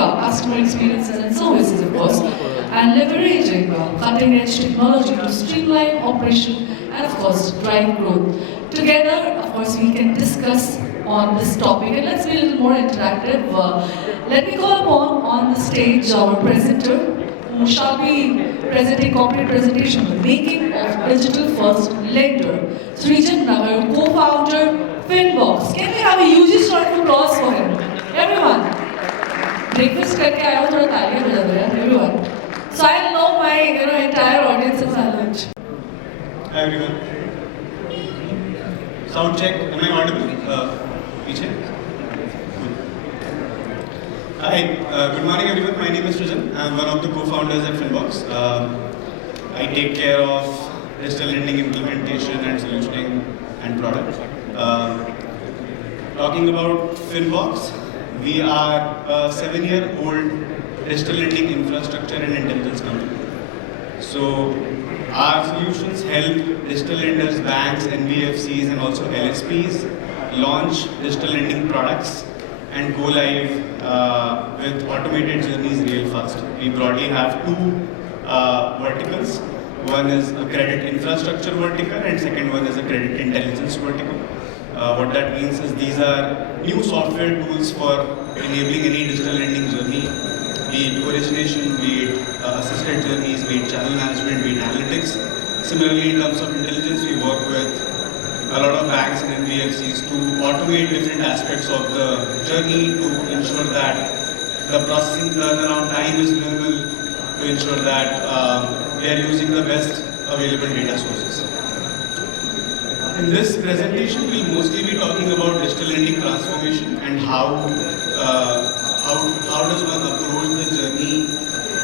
customer experiences and services, of course, and leveraging cutting-edge technology to streamline operation and, of course, drive growth. Together, of course, we can discuss on this topic, and let's be a little more interactive. Let me call upon on the stage our presenter, who shall be presenting corporate presentation on the making of digital first lender, Srijan Nagar, co-founder, FinBox. Can we have a huge round of applause for him? Everyone. Breakfast करके आया हो थोड़ा तालियां बजा दो यार, everyone. So I know my entire audience is at lunch. Hi everyone. Sound check. Am I audible? पीछे. Hi. Good morning everyone. My name is Srijan. I'm one of the co-founders at FinBox. I take care of digital lending implementation and solutioning and product. Talking about FinBox, we are a 7-year-old digital lending infrastructure and intelligence company. So our solutions help digital lenders, banks, NBFCs and also LSPs launch digital lending products and go live with automated journeys real fast. We broadly have two verticals. One is a credit infrastructure vertical and second one is a credit intelligence vertical. What that means is these are new software tools for enabling any digital lending journey, be it origination, be it assisted journeys, be it channel management, be it analytics. Similarly, in terms of intelligence, we work with a lot of banks and NBFCs to automate different aspects of the journey to ensure that the processing turnaround time is minimal, to ensure that we are using the best available data sources. In this presentation, we'll mostly be talking about digital lending transformation and how does one approach the journey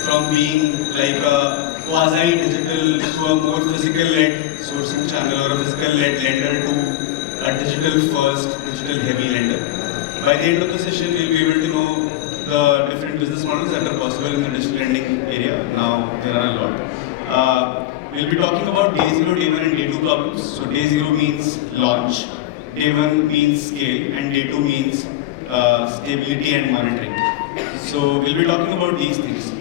from being like a quasi-digital to a more physical-led sourcing channel or a physical-led lender to a digital-first, digital-heavy lender. By the end of the session, we'll be able to know the different business models that are possible in the digital lending area. Now, there are a lot. We'll be talking about day 0, day 1 and day 2 problems. So day 0 means launch, day 1 means scale, and day 2 means stability and monitoring. So we'll be talking about these things.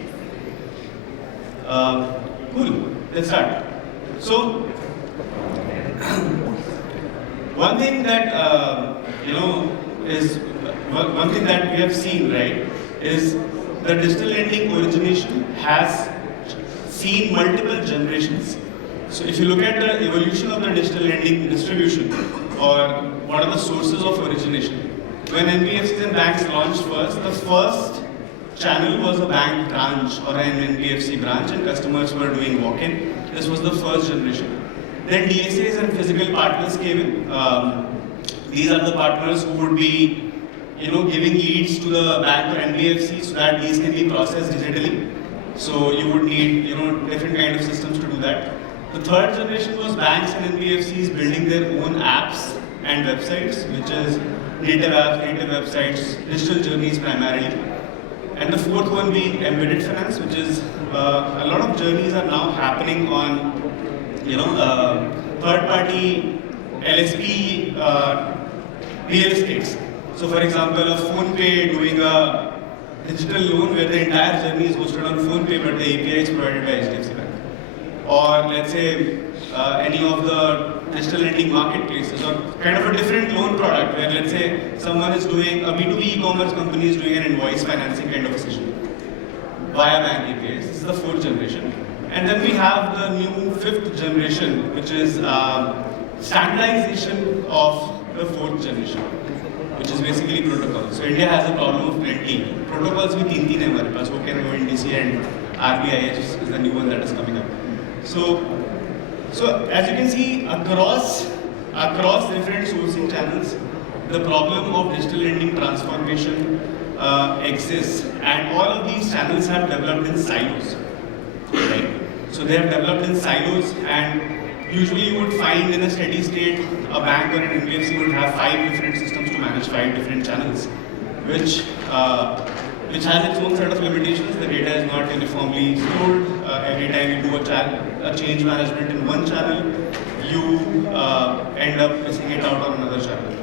Cool, let's start. So, one thing that, is one thing that we have seen, right, is the digital lending origination has seen multiple generations. So if you look at the evolution of the digital lending distribution, or what are the sources of origination, when NBFCs and banks launched first, the first channel was a bank branch or an NBFC branch and customers were doing walk-in. This was the first generation. Then DSAs and physical partners came in. These are the partners who would be giving leads to the bank or NBFC so that these can be processed digitally. So you would need different kind of systems to do that. The third generation was banks and NBFCs building their own apps and websites, which is native apps, native websites, digital journeys primarily. And the fourth one being embedded finance, which is a lot of journeys are now happening on third-party LSP real estates. So for example, a PhonePe doing a digital loan where the entire journey is hosted on PhonePe, but the API is provided by HDFC Bank. Or let's say any of the digital lending marketplaces, or kind of a different loan product where let's say someone is doing, a B2B e-commerce company is doing an invoice financing kind of a solution via bank APIs. This is the fourth generation. And then we have the new fifth generation, which is standardization of the fourth generation, which is basically protocols. So India has a problem of plenty. Protocols with तीन है हमारे पास, OCEN, and 𝐅𝐕 is the new one that is coming up. So as you can see, across different sourcing channels, the problem of digital lending transformation exists, and all of these channels have developed in silos, right? So they have developed in silos, and usually you would find in a steady state, a bank or an NBFC would have 5 different systems to manage 5 different channels, which has its own set of limitations. The data is not uniformly stored. Every time you do a change management in one channel, you end up missing it out on another channel.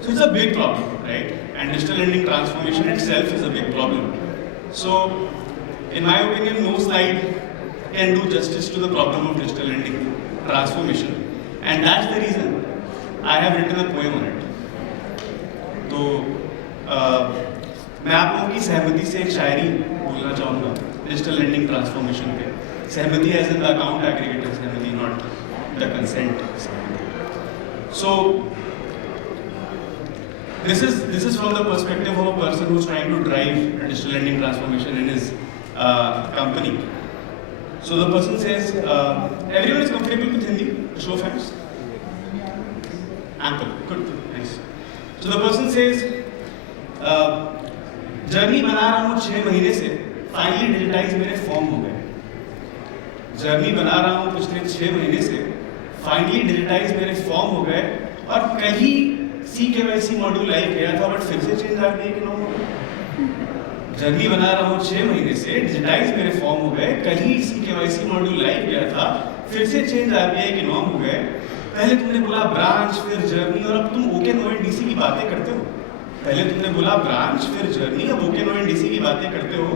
So it's a big problem, right? And digital lending transformation itself is a big problem. So, in my opinion, no slide can do justice to the problem of digital lending transformation. And that's the reason I have written a poem on it. तो मैं आप लोगों की सहमति से एक शायरी बोलना चाहूँगा डिजिटल लेंडिंग ट्रांसफॉर्मेशन पे. सहमति as in the account aggregator सहमति, not the consent. So this is from the perspective of a person who's trying to drive digital lending transformation in his company. So the person says, everyone is comfortable with Hindi? Show of hands. Ample. Good. Nice. So the person says, journey बना रहा हूँ 6 महीने से, finally digitise मेरे form हो गए. Journey बना रहा हूँ पिछले 6 महीने से, फाइनली डिजिटाइज मेरे फॉर्म हो गए. और कहीं 𝐃𝐄𝐈𝐍𝐵 मॉड्यूल लाइव गया था, बट फिर से चेंज आ गई कि नो. जर्नी बना रहा हूँ 6 महीने से, डिजिटाइज मेरे फॉर्म हो गए. कहीं 𝐃𝐄𝐈𝐍 मॉड्यूल लाइव गया था, फिर से चेंज आ गया कि नॉर्म हो गए. पहले तुमने बोला ब्रांच, फिर जर्नी, और अब तुम 𝐿𝐷C की बातें करते हो. पहले तुमने बोला ब्रांच, फिर जर्नी, अब 𝐿𝐷C की बातें करते हो.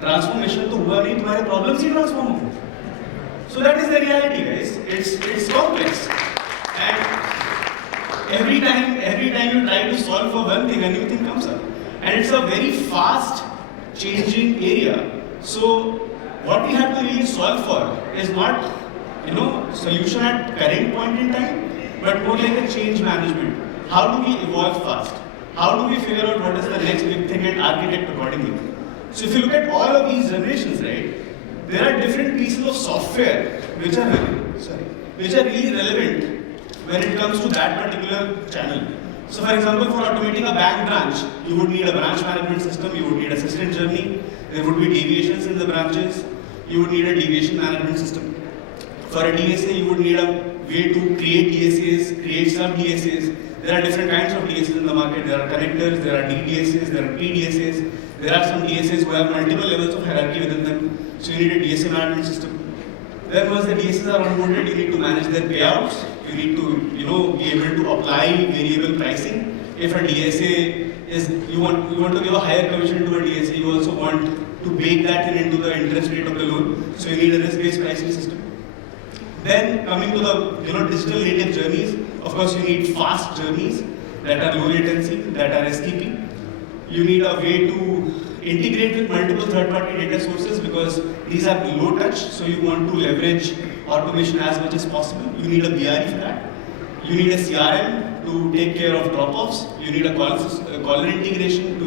ट्रांसफॉर्मेशन तो हुआ नहीं, तुम्हारे प्रॉब्लम्स ही ट्रांसफॉर्म हो. So that is the reality guys. It's complex. And every time you try to solve for one thing, a new thing comes up. And it's a very fast changing area. So what we have to really solve for is not solution at current point in time, but more like a change management. How do we evolve fast? How do we figure out what is the next big thing and architect accordingly? So if you look at all of these generations, right, there are different pieces of software which are really relevant when it comes to that particular channel. So for example, for automating a bank branch, you would need a branch management system, you would need assistant journey, there would be deviations in the branches, you would need a deviation management system. For a DSA, you would need a way to create DSAs, create sub-DSAs. There are different kinds of DSAs in the market. There are connectors, there are DDSAs, there are PDSAs. There are some DSAs who have multiple levels of hierarchy within them. So you need a DSA management system. Then once the DSAs are onboarded, you need to manage their payouts. You need to be able to apply variable pricing. If a DSA is, you want to give a higher commission to a DSA, you also want to bake that into the interest rate of the loan. So you need a risk-based pricing system. Then coming to the digital native journeys, of course you need fast journeys that are low latency, that are STP. You need a way to integrate with multiple third-party data sources because these are low touch, so you want to leverage automation as much as possible. You need a BRE for that. You need a CRM to take care of drop-offs. You need a caller integration to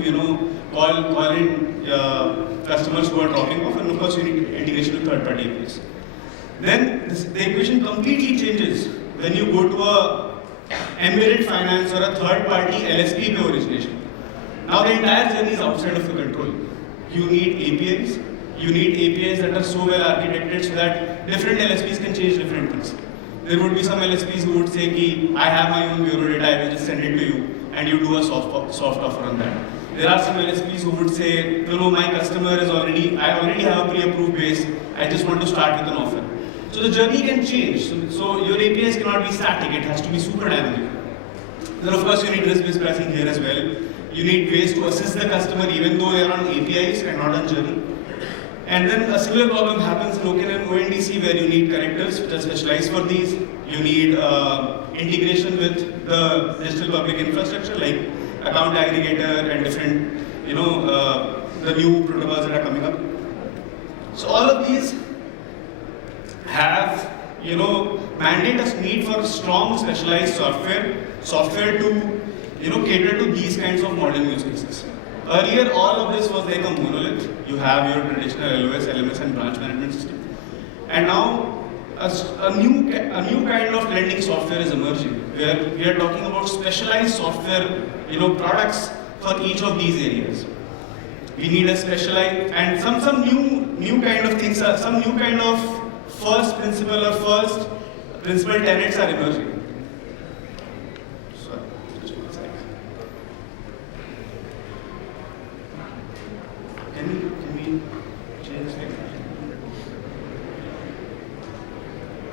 call in customers who are dropping off, and of course you need integration with third-party APIs. Then the equation completely changes when you go to a embedded finance or a third-party LSP pay origination. Now the entire journey is outside of your control. You need APIs. You need APIs that are so well architected so that different LSPs can change different things. There would be some LSPs who would say, I have my own bureau data, I will just send it to you, and you do a soft offer on that. There are some LSPs who would say, my customer is I already have a pre-approved base, I just want to start with an offer. So the journey can change. So your APIs cannot be static, it has to be super dynamic. Then of course you need risk-based pricing here as well. You need ways to assist the customer even though they are on APIs and not on journey. And then a similar problem happens in 𝐿𝐷C where you need connectors which are specialized for these. You need integration with the digital public infrastructure like account aggregator and different, the new protocols that are coming up. So all of these have, mandate a need for strong specialized software to, cater to these kinds of modern use cases. Earlier, all of this was like a monolith. You have your traditional LOS, LMS, and branch management system. And now, a new kind of lending software is emerging, where we are talking about specialized software, products for each of these areas. We need a specialized and some new kind of things, some new kind of first principle or first principle tenets are emerging. Sorry, just one second. Can we change the slide?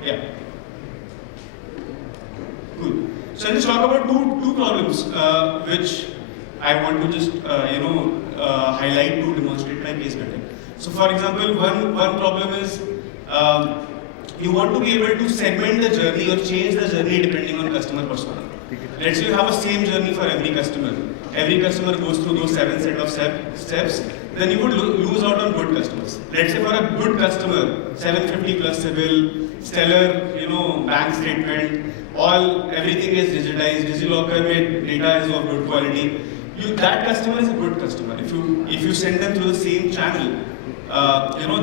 Yeah. Cool. So let's talk about two problems which I want to just highlight to demonstrate my case better. So for example, one problem is you want to be able to segment the journey or change the journey depending on customer persona. Let's say you have a same journey for every customer. Every customer goes through those 7 set of steps, then you would lose out on good customers. Let's say for a good customer, 750 plus civil, stellar, bank statement, everything is digitized, DigiLocker में data is of good quality. That customer is a good customer. If you send them through the same channel,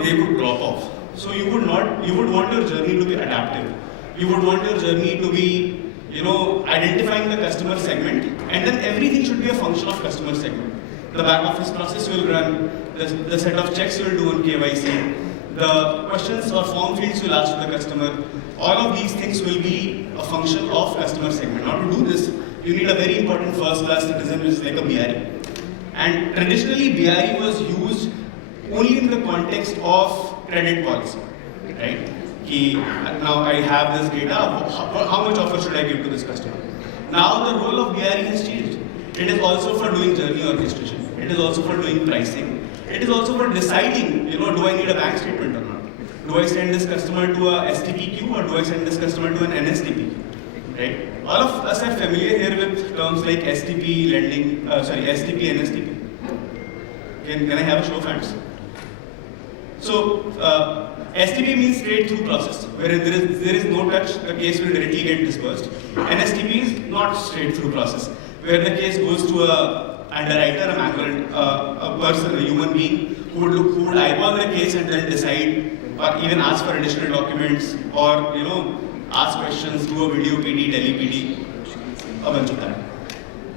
they would drop off. So you would want your journey to be adaptive. You would want your journey to be, identifying the customer segment, and then everything should be a function of customer segment. The back office process will run, the set of checks you will do on KYC, the questions or form fields you will ask to the customer, all of these things will be a function of customer segment. Now to do this, you need a very important first-class citizen which is like a BRE. And traditionally, BRE was used only in the context of credit policy, right? Now I have this data, how much offer should I give to this customer? Now the role of BRE has changed. It is also for doing journey orchestration. It is also for doing pricing. It is also for deciding, do I need a bank statement or not? Do I send this customer to a STP queue or do I send this customer to an NSTP? Right? All of us are familiar here with terms like STP, STP, NSTP. Can I have a show of hands? So, STP means straight through process, where there is no touch, the case will directly get disbursed. NSTP is not straight through process, where the case goes to a underwriter, a manual, a person, a human being, who would eyeball the case and then decide, or even ask for additional documents, or ask questions, do a video PD, tele PD, a bunch of that.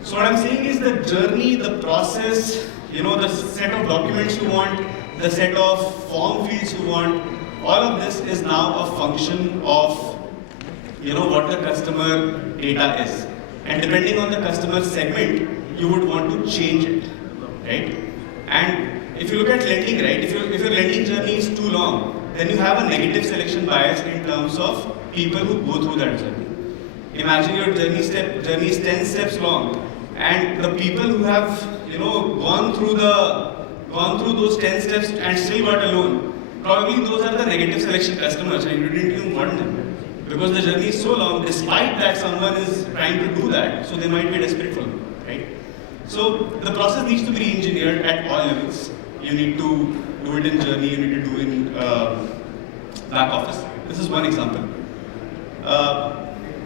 So what I'm saying is the journey, the process, the set of documents you want, the set of form fields you want, all of this is now a function of what the customer data is. And depending on the customer segment, you would want to change it, right? And if you look at lending, right, if your lending journey is too long, then you have a negative selection bias in terms of people who go through that journey. Imagine your journey is 10 steps long, and the people who have gone through those 10 steps and still got a loan, probably those are the negative selection customers and you didn't even want them. Because the journey is so long, despite that someone is trying to do that, so they might be desperate for loan, right? So the process needs to be re-engineered at all levels. You need to do it in journey, you need to do it in back office. This is one example.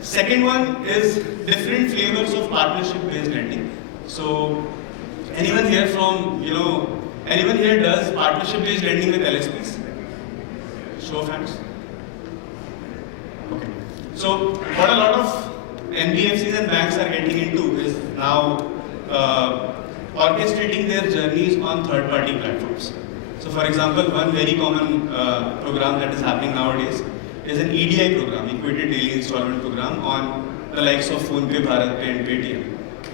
Second one is different flavors of partnership-based lending. So anyone here does partnership-based lending with LSPs? Show of hands. Okay. So what a lot of NBFCs and banks are getting into is now orchestrating their journeys on third-party platforms. So for example, one very common program that is happening nowadays is an EDI program, Equated Daily Installment Program, on the likes of PhonePe, BharatPe and Paytm,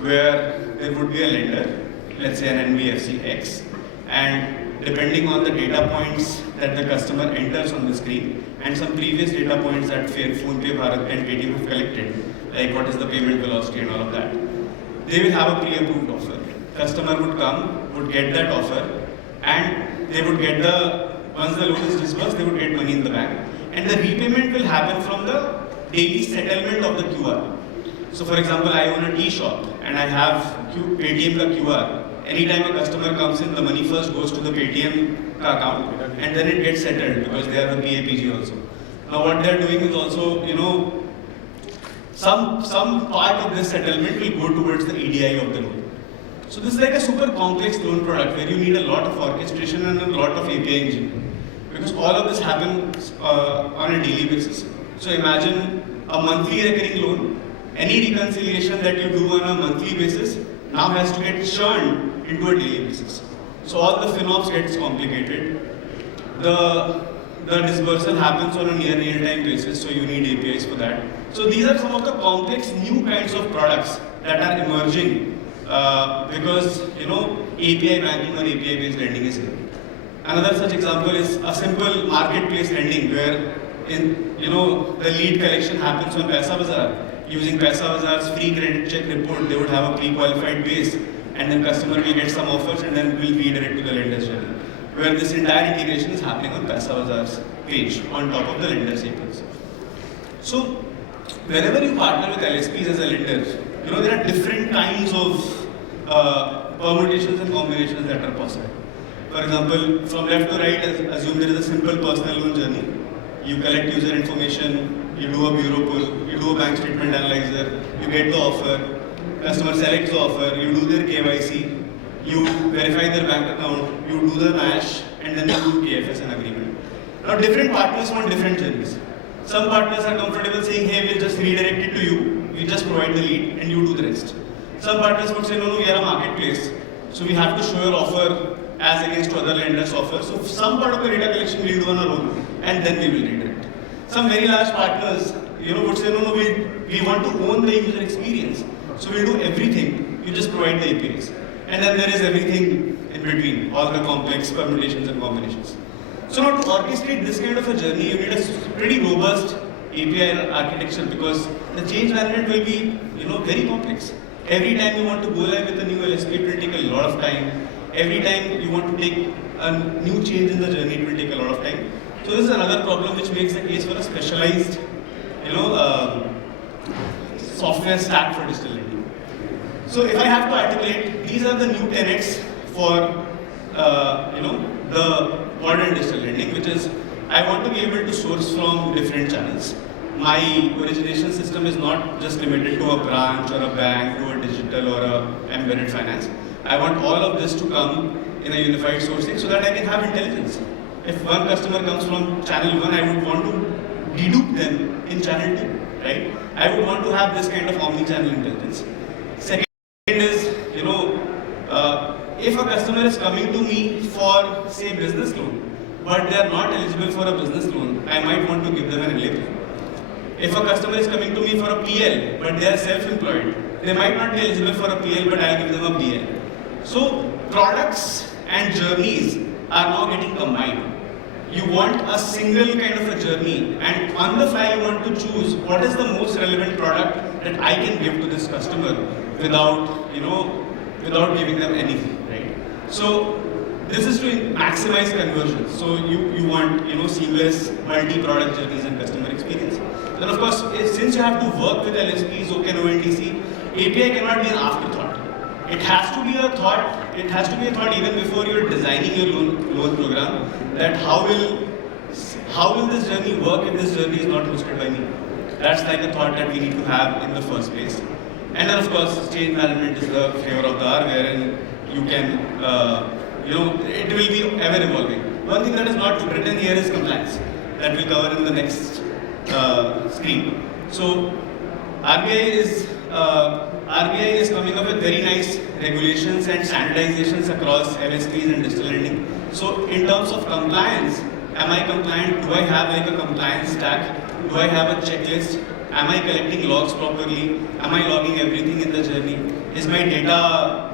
where there would be a lender, let's say an NBFC X, and depending on the data points that the customer enters on the screen and some previous data points that PhonePe, BharatPe and Paytm have collected, like what is the payment velocity and all of that, they will have a pre-approved offer. Customer would come, would get that offer, and they would get once the loan is disbursed, they would get money in the bank. And the repayment will happen from the daily settlement of the QR. So for example, I own a tea shop and I have Paytm ka QR. Anytime a customer comes in, the money first goes to the Paytm account and then it gets settled because they are the PAPG also. Now what they are doing is also, some part of this settlement will go towards the EDI of the loan. So this is like a super complex loan product where you need a lot of orchestration and a lot of API engineering. Because all of this happens on a daily basis. So imagine a monthly recurring loan. Any reconciliation that you do on a monthly basis now has to get churned into a daily basis. So all the FinOps gets complicated. The disbursal happens on a near real-time basis, so you need APIs for that. So these are some of the complex new kinds of products that are emerging because API banking or API-based lending is here. Another such example is a simple marketplace lending where the lead collection happens on Paisabazaar. Using Paisabazaar's free credit check report, they would have a pre-qualified base and then customer will get some offers and then will redirect to the lender's journey. Where this entire integration is happening on Paisabazaar's page on top of the lender's APIs. So whenever you partner with LSPs as a lender, there are different kinds of permutations and combinations that are possible. For example, from left to right, assume there is a simple personal loan journey. You collect user information, you do a bureau pull, you do a bank statement analyzer, you get the offer, customer selects the offer, you do their KYC, you verify their bank account, you do the match, and then you do KFS and agreement. Now different partners want different journeys. Some partners are comfortable saying, hey, we'll just redirect it to you, we just provide the lead and you do the rest. Some partners would say, no, we are a marketplace, so we have to show your offer as against other lenders' offers. So some part of the data collection we'll do on our own, and then we will redirect. Some very large partners, would say, no, we want to own the user experience. So we'll do everything, you just provide the APIs. And then there is everything in between, all the complex permutations and combinations. So now to orchestrate this kind of a journey, you need a pretty robust API architecture because the change management will be, very complex. Every time you want to go live with a new LSP, it will take a lot of time. Every time you want to take a new change in the journey, it will take a lot of time. So this is another problem which makes the case for a specialized, software stack for digital lending. So if I have to articulate, these are the new tenets for, the modern digital lending, which is I want to be able to source from different channels. My origination system is not just limited to a branch or a bank, to a digital or a embedded finance. I want all of this to come in a unified sourcing so that I can have intelligence. If one customer comes from channel 1, I would want to dedupe them in channel 2, right? I would want to have this kind of omni-channel intelligence. Second is, if a customer is coming to me for, say, business loan, but they are not eligible for a business loan, I might want to give them an LAP. If a customer is coming to me for a PL, but they are self-employed, they might not be eligible for a PL, but I'll give them a BL. So products and journeys are now getting combined. You want a single kind of a journey, and on the fly you want to choose what is the most relevant product that I can give to this customer without, without giving them anything, right? So this is to maximize conversion. So you want, seamless multi-product journeys and customer experience. Then of course, since you have to work with LSPs, OpenONDC, API cannot be an afterthought. It has to be a thought. It has to be a thought even before you're designing your loan program. That how will this journey work if this journey is not hosted by me? That's like a thought that we need to have in the first place. And then of course, change management is the flavor of the hour, wherein you can, it will be ever evolving. One thing that is not written here is compliance. That we'll cover in the next screen. So RBI is coming up with very nice regulations and standardizations across LSPs and digital lending. So in terms of compliance, am I compliant? Do I have like a compliance stack? Do I have a checklist? Am I collecting logs properly? Am I logging everything in the journey? Is my data,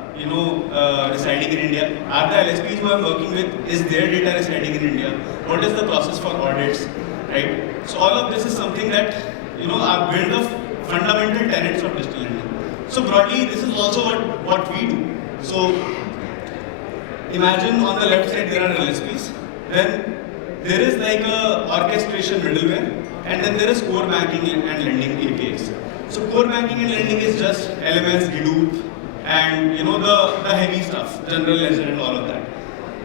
residing in India? Are the LSPs who I'm working with, is their data residing in India? What is the process for audits, right? So all of this is something that, are built of fundamental tenets of digital lending. So broadly, this is also what we do. So imagine on the left side there are LSPs, then there is like a orchestration middleware, and then there is core banking and lending APIs. So core banking and lending is just LMS, dedupe, and the heavy stuff, general ledger and all of that.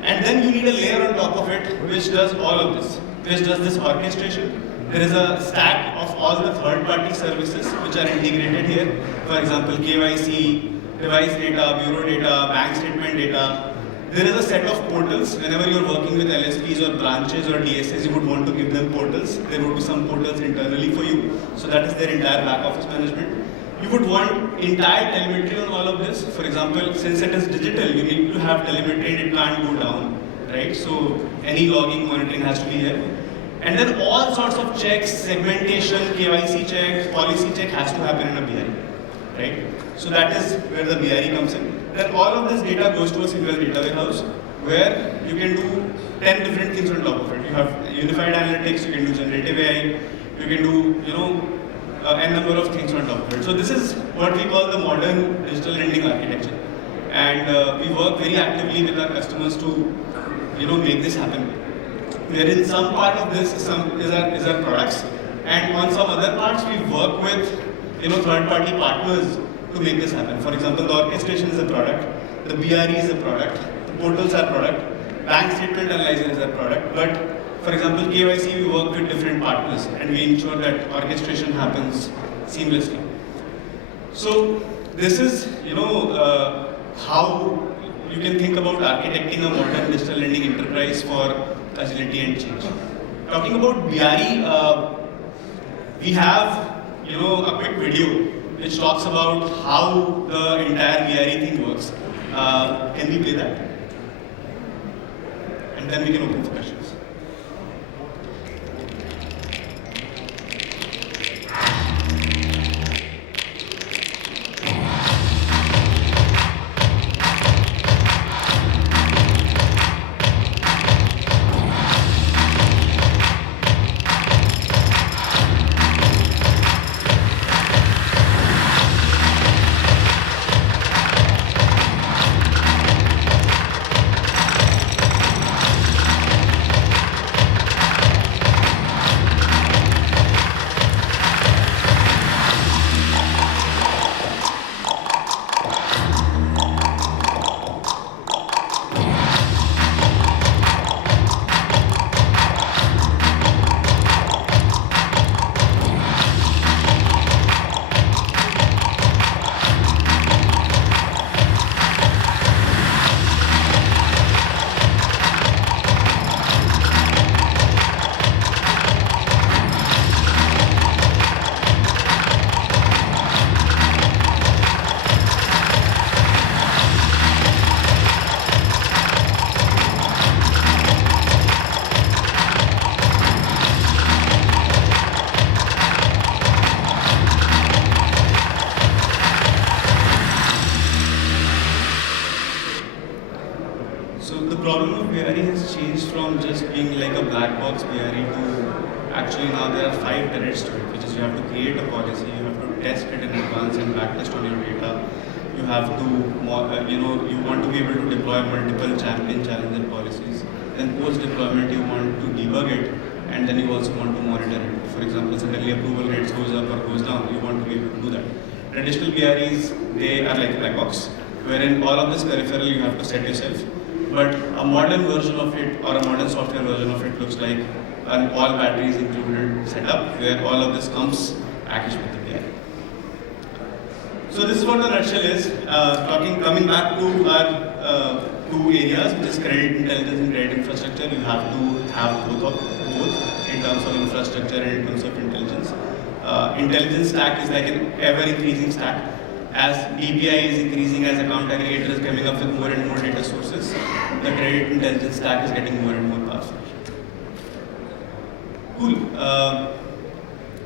And then you need a layer on top of it which does all of this, which does this orchestration. There is a stack of all the third-party services which are integrated here. For example, KYC, device data, bureau data, bank statement data. There is a set of portals. Whenever you're working with LSPs or branches or DSAs, you would want to give them portals. There would be some portals internally for you. So that is their entire back office management. You would want entire telemetry on all of this. For example, since it is digital, you need to have telemetry and it can't go down, right? So any logging, monitoring has to be here. And then all sorts of checks, segmentation, KYC check, policy check has to happen in a BRE, right? So that is where the BRE comes in. Then all of this data goes to a single data warehouse where you can do 10 different things on top of it. You have unified analytics, you can do generative AI, you can do, n number of things on top of it. So this is what we call the modern digital lending architecture. and we work very actively with our customers to, make this happen. Wherein some part of this is our products, and on some other parts we work with, third-party partners to make this happen. For example, the orchestration is a product, the BRE is a product, the portals are product, bank statement analyzer is a product. But for example, KYC, we work with different partners and we ensure that orchestration happens seamlessly. So this is, how you can think about architecting a modern digital lending enterprise for agility and change. Talking about BRE, we have, a quick video which talks about how the entire BRE thing works. Can we play that? And then we can open for questions. problem of BRE has changed from just being like a black box BRE to actually now there are 5 tenets to it, which is you have to create a policy, you have to test it in advance and backtest on your data. You have to, you want to be able to deploy multiple champion challenger policies. Then post-deployment, you want to debug it, and then you also want to monitor it. For example, suddenly approval rates goes up or goes down, you want to be able to do that. Traditional BREs, they are like black box, wherein all of this peripheral you have to set yourself. But a modern version of it, or a modern software version of it, looks like an all batteries included setup, where all of this comes packaged with the BRE. So this is what the nutshell is. Coming back to our 2 areas, which is credit intelligence and credit infrastructure. You have to have both in terms of infrastructure and in terms of intelligence. Intelligence stack is like an ever-increasing stack. As DPI is increasing, as account aggregator is coming up with more and more data sources, the credit intelligence stack is getting more and more powerful. Cool.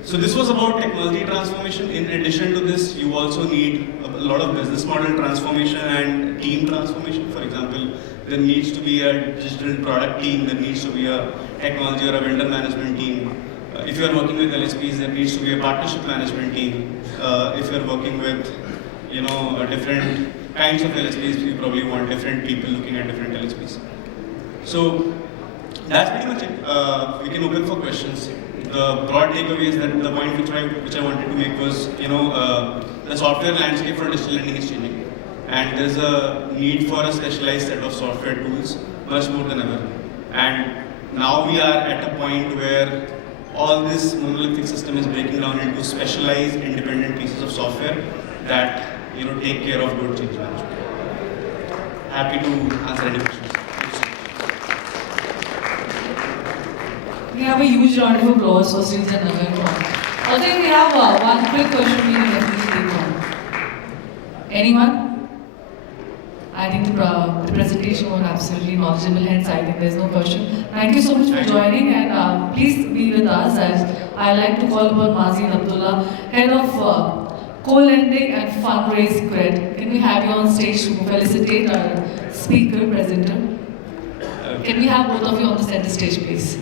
So this was about technology transformation. In addition to this, you also need a lot of business model transformation and team transformation. For example, there needs to be a digital product team, there needs to be a technology or a vendor management team. If you are working with LSPs, there needs to be a partnership management team. If you are working with, different kinds of LSPs, you probably want different people looking at different LSPs. So that's pretty much it. We can open for questions. The broad takeaway is that the point which I wanted to make was, the software landscape for digital lending is changing, and there's a need for a specialized set of software tools much more than ever. And now we are at a point where all this monolithic system is breaking down into specialized, independent pieces of software that take care of good change management. Happy to answer any questions. We have a huge round of applause for Srijan Nagar. I think we have one quick question we can definitely take on. Anyone? I think the presentation was absolutely knowledgeable, hence I think there's no question. Thank you so much for joining, and please be with us as I like to call upon Mazin Abdullah, Head of Co-Lending and Fundraise Cred. Can we have you on stage to felicitate our speaker, presenter? Can we have both of you on the center stage, please?